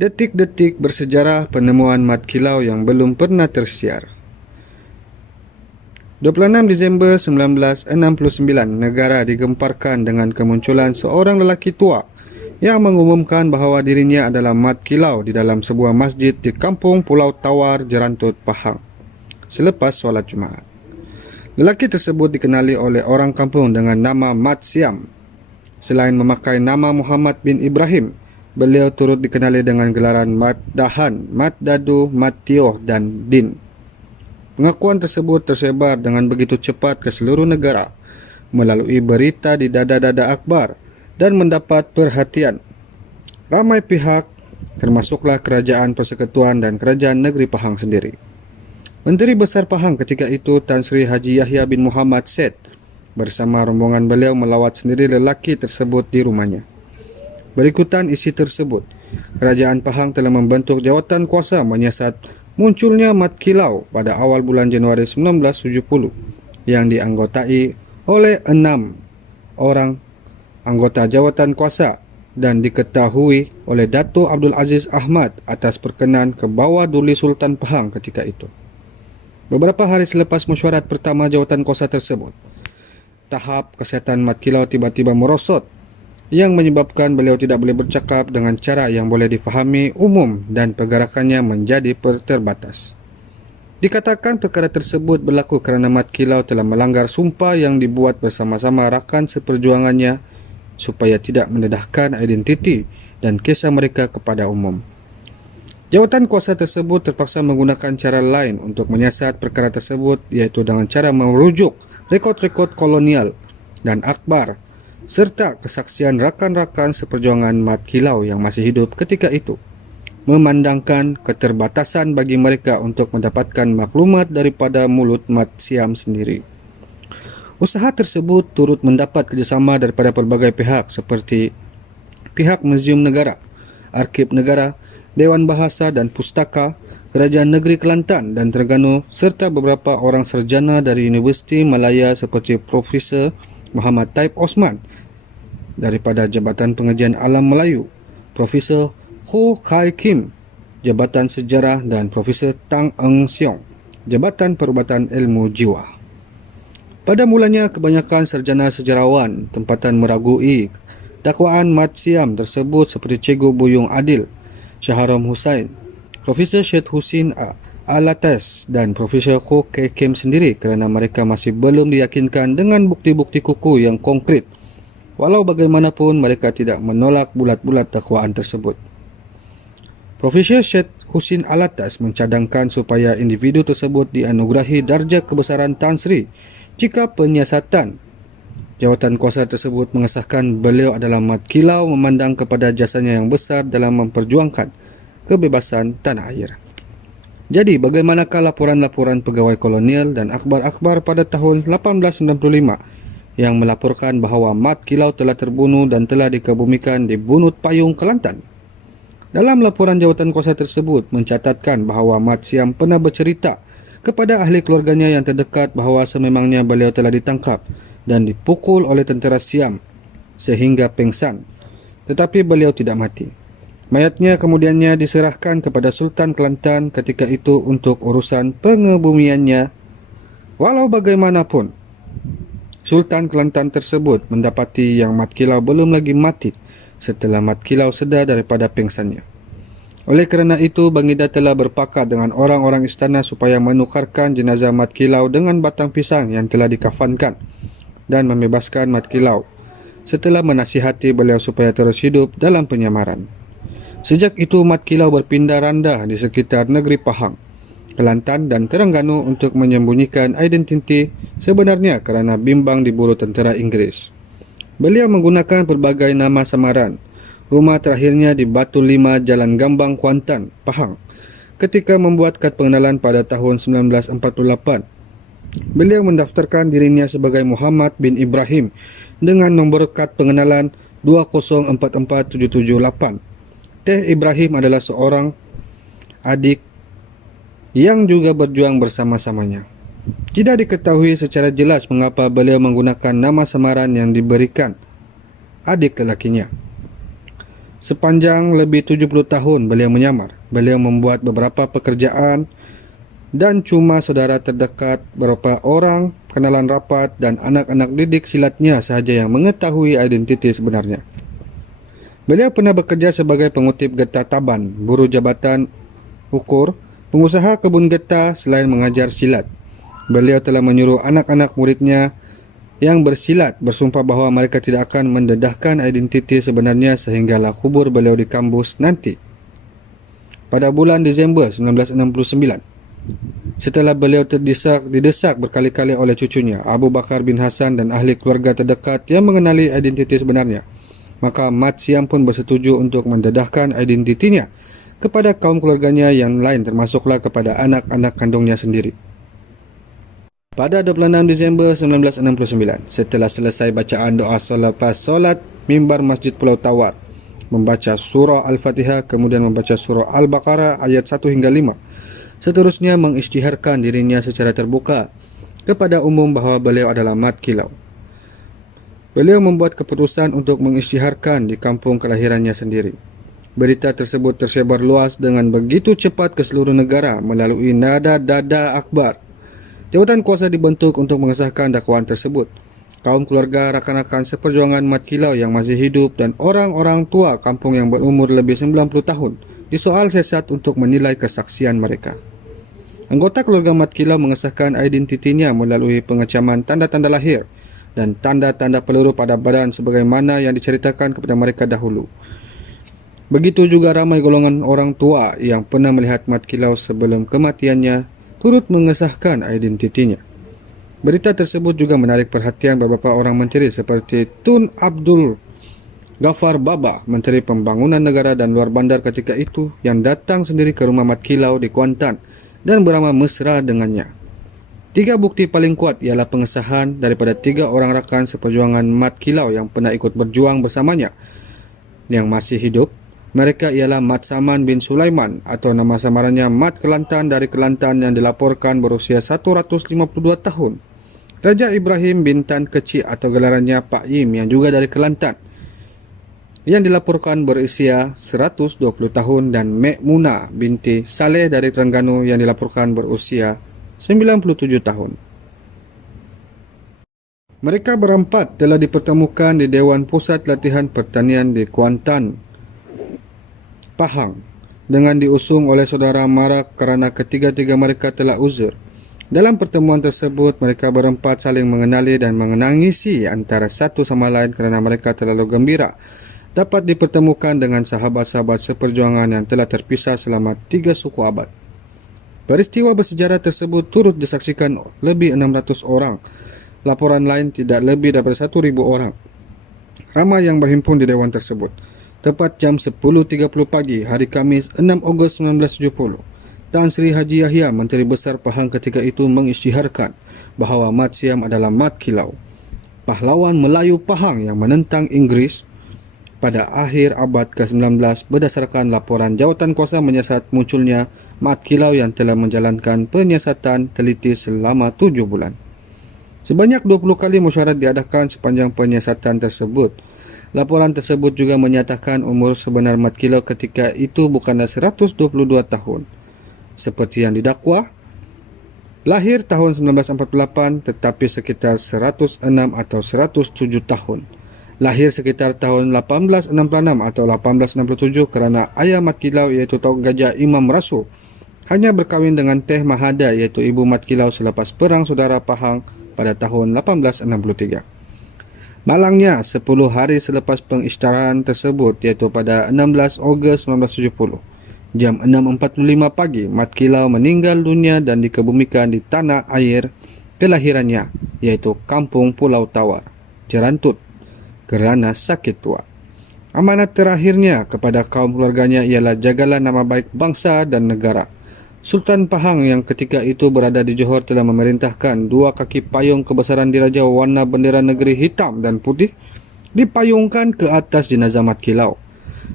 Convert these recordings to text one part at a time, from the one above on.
Detik-detik bersejarah penemuan mat kilau yang belum pernah tersiar. 26 Disember 1969, negara digemparkan dengan kemunculan seorang lelaki tua yang mengumumkan bahawa dirinya adalah mat kilau di dalam sebuah masjid di kampung Pulau Tawar, Jerantut, Pahang, selepas solat Jumaat. Lelaki tersebut dikenali oleh orang kampung dengan nama Mat Siam. Selain memakai nama Muhammad bin Ibrahim, beliau turut dikenali dengan gelaran Mat Dahan, Mat Dadu, Mat Tioh dan Din. Pengakuan tersebut tersebar dengan begitu cepat ke seluruh negara melalui berita di dada-dada akhbar dan mendapat perhatian ramai pihak, termasuklah Kerajaan Persekutuan dan Kerajaan Negeri Pahang sendiri. Menteri Besar Pahang ketika itu, Tan Sri Haji Yahya bin Muhammad Said, bersama rombongan beliau melawat sendiri lelaki tersebut di rumahnya. Berikutan isi tersebut. Kerajaan Pahang telah membentuk jawatan kuasa menyiasat munculnya mat kilau pada awal bulan Januari 1970 yang dianggotai oleh 6 orang anggota jawatan kuasa dan diketahui oleh Dato' Abdul Aziz Ahmad atas perkenan ke bawah Duli Sultan Pahang ketika itu. Beberapa hari selepas mesyuarat pertama jawatan kuasa tersebut, tahap kesihatan mat kilau tiba-tiba merosot yang menyebabkan beliau tidak boleh bercakap dengan cara yang boleh difahami umum dan pergerakannya menjadi terbatas. Dikatakan perkara tersebut berlaku kerana mat kilau telah melanggar sumpah yang dibuat bersama-sama rakan seperjuangannya supaya tidak mendedahkan identiti dan kisah mereka kepada umum. Jawatan kuasa tersebut terpaksa menggunakan cara lain untuk menyiasat perkara tersebut, iaitu dengan cara merujuk rekod-rekod kolonial dan akhbar serta kesaksian rakan-rakan seperjuangan mat kilau yang masih hidup ketika itu, memandangkan keterbatasan bagi mereka untuk mendapatkan maklumat daripada mulut Mat Siam sendiri. Usaha tersebut turut mendapat kerjasama daripada pelbagai pihak seperti pihak Muzium Negara, Arkib Negara, Dewan Bahasa dan Pustaka, Kerajaan Negeri Kelantan dan Terengganu serta beberapa orang sarjana dari Universiti Malaya seperti Profesor Muhammad Taib Osman daripada Jabatan Pengajian Alam Melayu, Profesor Ho Khai Kim, Jabatan Sejarah dan Profesor Tang Eng Siong, Jabatan Perubatan Ilmu Jiwa. Pada mulanya kebanyakan sarjana sejarawan tempatan meragui dakwaan Mat Siam tersebut seperti Cikgu Buyung Adil, Syaharam Hussain, Profesor Syed Husin Alatas dan Profesor Ho Khai Kim sendiri kerana mereka masih belum diyakinkan dengan bukti-bukti kukuh yang konkret. Walau bagaimanapun mereka tidak menolak bulat-bulat dakwaan tersebut. Profesor Syed Husin Alatas mencadangkan supaya individu tersebut dianugerahi darjah kebesaran Tan Sri jika penyiasatan jawatan kuasa tersebut mengesahkan beliau adalah mat kilau memandang kepada jasanya yang besar dalam memperjuangkan kebebasan tanah air. Jadi, bagaimanakah laporan-laporan pegawai kolonial dan akhbar-akhbar pada tahun 1895 yang melaporkan bahawa mat kilau telah terbunuh dan telah dikebumikan di Bunut Payung, Kelantan? Dalam laporan jawatan kuasa tersebut mencatatkan bahawa Mat Siam pernah bercerita kepada ahli keluarganya yang terdekat bahawa sememangnya beliau telah ditangkap dan dipukul oleh tentera Siam sehingga pingsan, tetapi beliau tidak mati. Mayatnya kemudiannya diserahkan kepada Sultan Kelantan ketika itu untuk urusan pengebumiannya. Walau bagaimanapun, Sultan Kelantan tersebut mendapati yang mat kilau belum lagi mati setelah mat kilau sedar daripada pingsannya. Oleh kerana itu, Baginda telah berpakat dengan orang-orang istana supaya menukarkan jenazah mat kilau dengan batang pisang yang telah dikafankan dan membebaskan mat kilau setelah menasihati beliau supaya terus hidup dalam penyamaran. Sejak itu mat kilau berpindah randah di sekitar negeri Pahang, Kelantan dan Terengganu untuk menyembunyikan identiti sebenarnya kerana bimbang diburu tentera Inggeris. Beliau menggunakan pelbagai nama samaran. Rumah terakhirnya di Batu Lima, Jalan Gambang, Kuantan, Pahang. Ketika membuat kad pengenalan pada tahun 1948, beliau mendaftarkan dirinya sebagai Muhammad bin Ibrahim dengan nombor kad pengenalan 2044778. Teh Ibrahim adalah seorang adik yang juga berjuang bersama-samanya. Tidak diketahui secara jelas mengapa beliau menggunakan nama samaran yang diberikan adik lelakinya. Sepanjang lebih 70 tahun beliau menyamar. Beliau membuat beberapa pekerjaan dan cuma saudara terdekat, beberapa orang, kenalan rapat dan anak-anak didik silatnya sahaja yang mengetahui identiti sebenarnya. Beliau pernah bekerja sebagai pengutip getah taban, buruh jabatan ukur, pengusaha kebun getah selain mengajar silat. Beliau telah menyuruh anak-anak muridnya yang bersilat bersumpah bahawa mereka tidak akan mendedahkan identiti sebenarnya sehinggalah kubur beliau di kampus nanti. Pada bulan Disember 1969, setelah beliau didesak berkali-kali oleh cucunya, Abu Bakar bin Hasan dan ahli keluarga terdekat yang mengenali identiti sebenarnya, maka Mat Siam pun bersetuju untuk mendedahkan identitinya kepada kaum keluarganya yang lain, termasuklah kepada anak-anak kandungnya sendiri. Pada 26 Disember 1969, setelah selesai bacaan doa selepas solat mimbar Masjid Pulau Tawar, membaca surah Al-Fatihah, kemudian membaca surah Al-Baqarah ayat 1 hingga 5. Seterusnya mengisytiharkan dirinya secara terbuka kepada umum bahawa beliau adalah Mat Kilau. Beliau membuat keputusan untuk mengisytiharkan di kampung kelahirannya sendiri. Berita tersebut tersebar luas dengan begitu cepat ke seluruh negara melalui nada dada akhbar. Jawatan kuasa dibentuk untuk mengesahkan dakwaan tersebut. Kaum keluarga, rakan-rakan seperjuangan Mat Kilau yang masih hidup dan orang-orang tua kampung yang berumur lebih 90 tahun disoal sesat untuk menilai kesaksian mereka. Anggota keluarga Mat Kilau mengesahkan identitinya melalui pengecaman tanda-tanda lahir dan tanda-tanda peluru pada badan sebagaimana yang diceritakan kepada mereka dahulu. Begitu juga ramai golongan orang tua yang pernah melihat Mat Kilau sebelum kematiannya turut mengesahkan identitinya. Berita tersebut juga menarik perhatian beberapa orang menteri seperti Tun Abdul Ghaffar Baba, Menteri Pembangunan Negara dan Luar Bandar ketika itu, yang datang sendiri ke rumah Mat Kilau di Kuantan dan beramal mesra dengannya. 3 bukti paling kuat ialah pengesahan daripada 3 orang rakan seperjuangan Mat Kilau yang pernah ikut berjuang bersamanya yang masih hidup. Mereka ialah Mat Saman bin Sulaiman atau nama samarannya Mat Kelantan dari Kelantan yang dilaporkan berusia 152 tahun. Raja Ibrahim bin Tan Kecil atau gelarannya Pak Yim yang juga dari Kelantan yang dilaporkan berusia 120 tahun, dan Mek Muna binti Saleh dari Terengganu yang dilaporkan berusia 97 tahun. Mereka berempat telah dipertemukan di Dewan Pusat Latihan Pertanian di Kuantan, Pahang, dengan diusung oleh saudara Marak kerana ketiga-tiga mereka telah uzur. Dalam pertemuan tersebut, mereka berempat saling mengenali dan menangisi antara satu sama lain kerana mereka terlalu gembira dapat dipertemukan dengan sahabat-sahabat seperjuangan yang telah terpisah selama 3 suku abad. Peristiwa bersejarah tersebut turut disaksikan lebih 600 orang. Laporan lain tidak lebih daripada 1,000 orang. Ramai yang berhimpun di dewan tersebut. Tepat jam 10.30 pagi hari Khamis 6 Ogos 1970, Tan Sri Haji Yahya, Menteri Besar Pahang ketika itu, mengisytiharkan bahawa Mat Siam adalah Mat Kilau, pahlawan Melayu Pahang yang menentang Inggeris pada akhir abad ke-19 berdasarkan laporan jawatan kuasa menyiasat munculnya Mat Kilau yang telah menjalankan penyiasatan teliti selama 7 bulan. Sebanyak 20 kali mesyuarat diadakan sepanjang penyiasatan tersebut. Laporan tersebut juga menyatakan umur sebenar Mat Kilau ketika itu bukanlah 122 tahun seperti yang didakwa. Lahir tahun 1948 tetapi sekitar 106 atau 107 tahun. Lahir sekitar tahun 1866 atau 1867 kerana ayah Mat Kilau iaitu Tok Gajah Imam Rasul hanya berkahwin dengan Teh Mahada iaitu ibu Mat Kilau selepas Perang Saudara Pahang pada tahun 1863. Malangnya 10 hari selepas pengisytiharan tersebut iaitu pada 16 Ogos 1970, jam 6.45 pagi, Mat Kilau meninggal dunia dan dikebumikan di tanah air kelahirannya iaitu Kampung Pulau Tawar, Jerantut, kerana sakit tua. Amanat terakhirnya kepada kaum keluarganya ialah jagalah nama baik bangsa dan negara. Sultan Pahang yang ketika itu berada di Johor telah memerintahkan 2 kaki payung kebesaran diraja warna bendera negeri hitam dan putih dipayungkan ke atas jenazah Mat Kilau.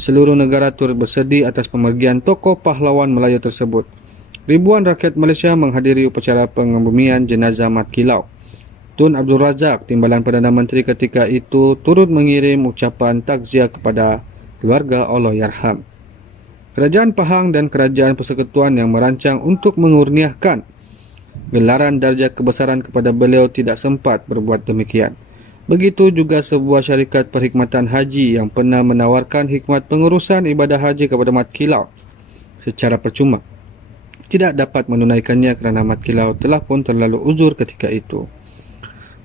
Seluruh negara turut bersedih atas pemergian tokoh pahlawan Melayu tersebut. Ribuan rakyat Malaysia menghadiri upacara pengebumian jenazah Mat Kilau. Tun Abdul Razak, Timbalan Perdana Menteri ketika itu, turut mengirim ucapan takziah kepada keluarga Allahyarham. Kerajaan Pahang dan Kerajaan Persekutuan yang merancang untuk mengurniakan gelaran darjah kebesaran kepada beliau tidak sempat berbuat demikian. Begitu juga sebuah syarikat perkhidmatan haji yang pernah menawarkan khidmat pengurusan ibadah haji kepada Mat Kilau secara percuma, tidak dapat menunaikannya kerana Mat Kilau telah pun terlalu uzur ketika itu.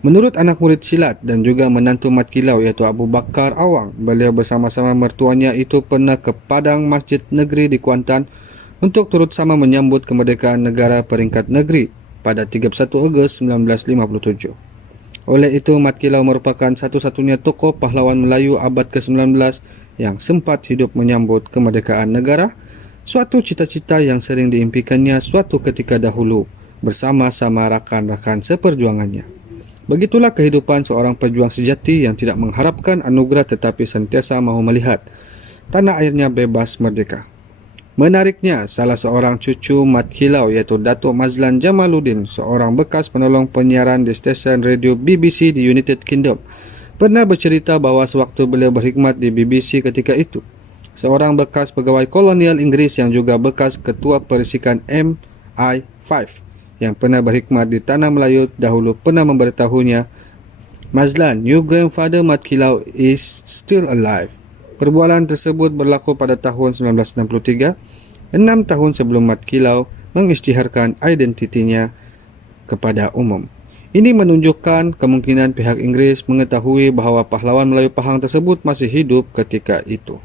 Menurut anak murid silat dan juga menantu Mat Kilau iaitu Abu Bakar Awang, beliau bersama-sama mertuanya itu pernah ke Padang Masjid Negeri di Kuantan untuk turut sama menyambut kemerdekaan negara peringkat negeri pada 31 Ogos 1957. Oleh itu, Mat Kilau merupakan satu-satunya tokoh pahlawan Melayu abad ke-19 yang sempat hidup menyambut kemerdekaan negara, suatu cita-cita yang sering diimpikannya suatu ketika dahulu bersama-sama rakan-rakan seperjuangannya. Begitulah kehidupan seorang pejuang sejati yang tidak mengharapkan anugerah tetapi sentiasa mahu melihat tanah airnya bebas merdeka. Menariknya, salah seorang cucu Mat Kilau iaitu Datuk Mazlan Jamaluddin, seorang bekas penolong penyiaran di stesen radio BBC di United Kingdom, pernah bercerita bahawa sewaktu beliau berkhidmat di BBC ketika itu, seorang bekas pegawai kolonial Inggeris yang juga bekas ketua perisikan MI5 yang pernah berkhidmat di Tanah Melayu dahulu pernah memberitahunya, "Mazlan, your grandfather Mat Kilau is still alive." Perbualan tersebut berlaku pada tahun 1963, 6 tahun sebelum Mat Kilau mengisytiharkan identitinya kepada umum. Ini menunjukkan kemungkinan pihak Inggeris mengetahui bahawa pahlawan Melayu Pahang tersebut masih hidup ketika itu.